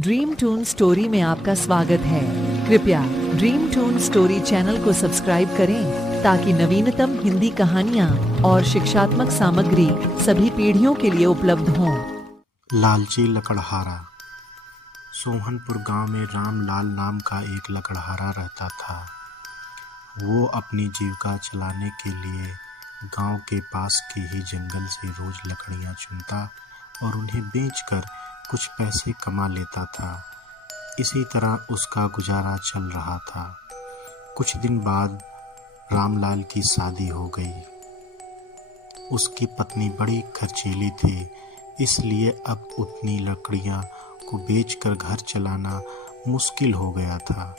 Dream twin story में आपका स्वागत है। कृपया ड्रीम टून स्टोरी चैनल को सब्सक्राइब करें ताकि नवीनतम हिंदी कहानियाँ और शिक्षात्मक सामग्री सभी पीढ़ियों के लिए उपलब्ध हों। लालची लकड़हारा। सोहनपुर गांव में रामलाल नाम का एक लकड़हारा रहता था। वो अपनी जीविका चलाने के लिए गांव के पास के ही जंगल से रोज लकड़ियां चुनता और उन्हें बेचकर कुछ पैसे कमा लेता था। इसी तरह उसका गुजारा चल रहा था। कुछ दिन बाद रामलाल की शादी हो गई। उसकी पत्नी बड़ी खर्चीली थी, इसलिए अब उतनी लकड़ियां को बेचकर घर चलाना मुश्किल हो गया था।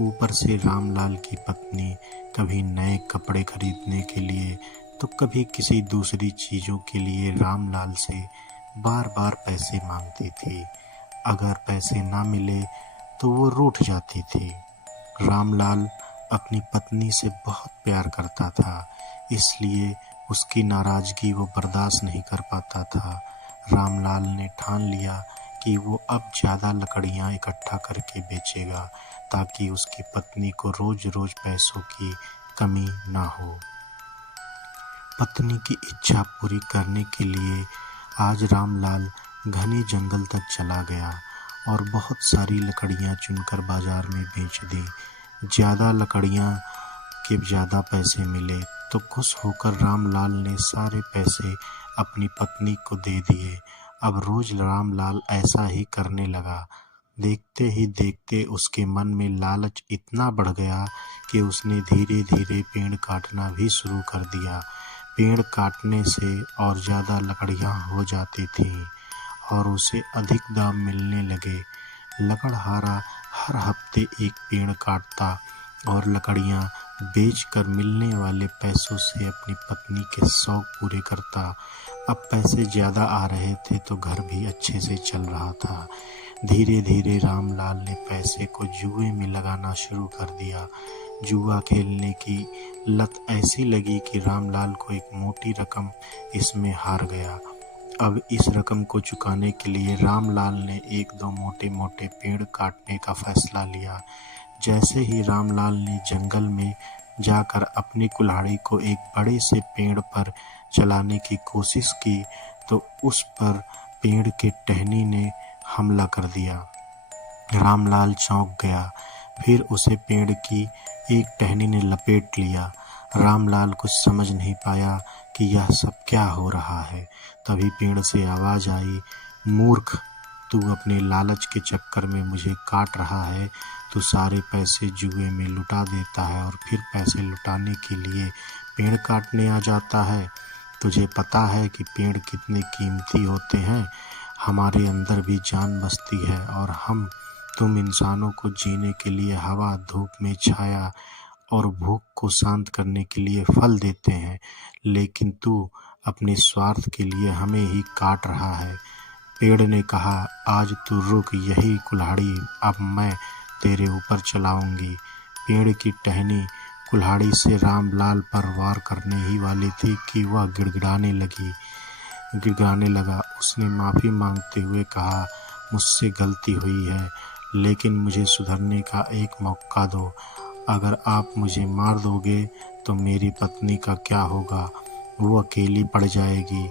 ऊपर से रामलाल की पत्नी कभी नए कपड़े खरीदने के लिए तो कभी किसी दूसरी चीज़ों के लिए रामलाल से बार बार पैसे मांगती थी। अगर पैसे ना मिले तो वो रूठ जाती थी। रामलाल अपनी पत्नी से बहुत प्यार करता था, इसलिए उसकी नाराज़गी वो बर्दाश्त नहीं कर पाता था। रामलाल ने ठान लिया कि वो अब ज़्यादा लकड़ियाँ इकट्ठा करके बेचेगा ताकि उसकी पत्नी को रोज़ रोज़ पैसों की कमी ना हो। पत्नी की इच्छा पूरी करने के लिए आज रामलाल घने जंगल तक चला गया और बहुत सारी लकड़ियाँ चुनकर बाजार में बेच दी। ज़्यादा लकड़ियाँ के ज़्यादा पैसे मिले तो खुश होकर रामलाल ने सारे पैसे अपनी पत्नी को दे दिए। अब रोज़ रामलाल ऐसा ही करने लगा। देखते ही देखते उसके मन में लालच इतना बढ़ गया कि उसने धीरे धीरे पेड़ काटना भी शुरू कर दिया। पेड़ काटने से और ज़्यादा लकड़ियाँ हो जाती थीं और उसे अधिक दाम मिलने लगे। लकड़हारा हर हफ्ते एक पेड़ काटता और लकड़ियाँ बेचकर मिलने वाले पैसों से अपनी पत्नी के शौक पूरे करता। अब पैसे ज़्यादा आ रहे थे तो घर भी अच्छे से चल रहा था। धीरे धीरे रामलाल ने पैसे को जुए में लगाना शुरू कर दिया। जुआ खेलने की लत ऐसी लगी कि रामलाल को एक मोटी रकम इसमें हार गया। अब इस रकम को चुकाने के लिए रामलाल ने एक दो मोटे मोटे पेड़ काटने का फैसला लिया। जैसे ही रामलाल ने जंगल में जाकर अपनी कुल्हाड़ी को एक बड़े से पेड़ पर चलाने की कोशिश की तो उस पर पेड़ के टहनी ने हमला कर दिया। रामलाल चौंक गया, फिर उसे पेड़ की एक टहनी ने लपेट लिया। रामलाल कुछ समझ नहीं पाया कि यह सब क्या हो रहा है। तभी पेड़ से आवाज़ आई, मूर्ख, तू अपने लालच के चक्कर में मुझे काट रहा है। तू सारे पैसे जुए में लुटा देता है और फिर पैसे लुटाने के लिए पेड़ काटने आ जाता है। तुझे पता है कि पेड़ कितने कीमती होते हैं। हमारे अंदर भी जान बसती है और तुम इंसानों को जीने के लिए हवा, धूप में छाया और भूख को शांत करने के लिए फल देते हैं, लेकिन तू अपने स्वार्थ के लिए हमें ही काट रहा है। पेड़ ने कहा, आज तू रुक, यही कुल्हाड़ी अब मैं तेरे ऊपर चलाऊंगी। पेड़ की टहनी कुल्हाड़ी से रामलाल पर वार करने ही वाली थी कि वह गिड़गिड़ाने लगा। उसने माफ़ी मांगते हुए कहा, मुझसे गलती हुई है, लेकिन मुझे सुधरने का एक मौका दो। अगर आप मुझे मार दोगे तो मेरी पत्नी का क्या होगा? वो अकेली पड़ जाएगी।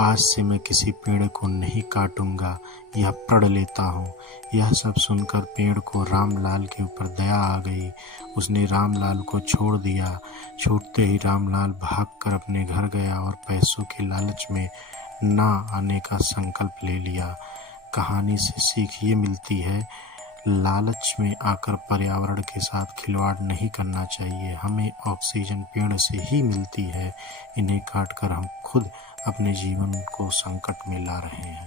आज से मैं किसी पेड़ को नहीं काटूंगा, यह प्रण लेता हूँ। यह सब सुनकर पेड़ को रामलाल के ऊपर दया आ गई। उसने रामलाल को छोड़ दिया। छूटते ही रामलाल भागकर अपने घर गया और पैसों के लालच में ना आने का संकल्प ले लिया। कहानी से सीख ये मिलती है, लालच में आकर पर्यावरण के साथ खिलवाड़ नहीं करना चाहिए। हमें ऑक्सीजन पेड़ से ही मिलती है। इन्हें काटकर हम खुद अपने जीवन को संकट में ला रहे हैं।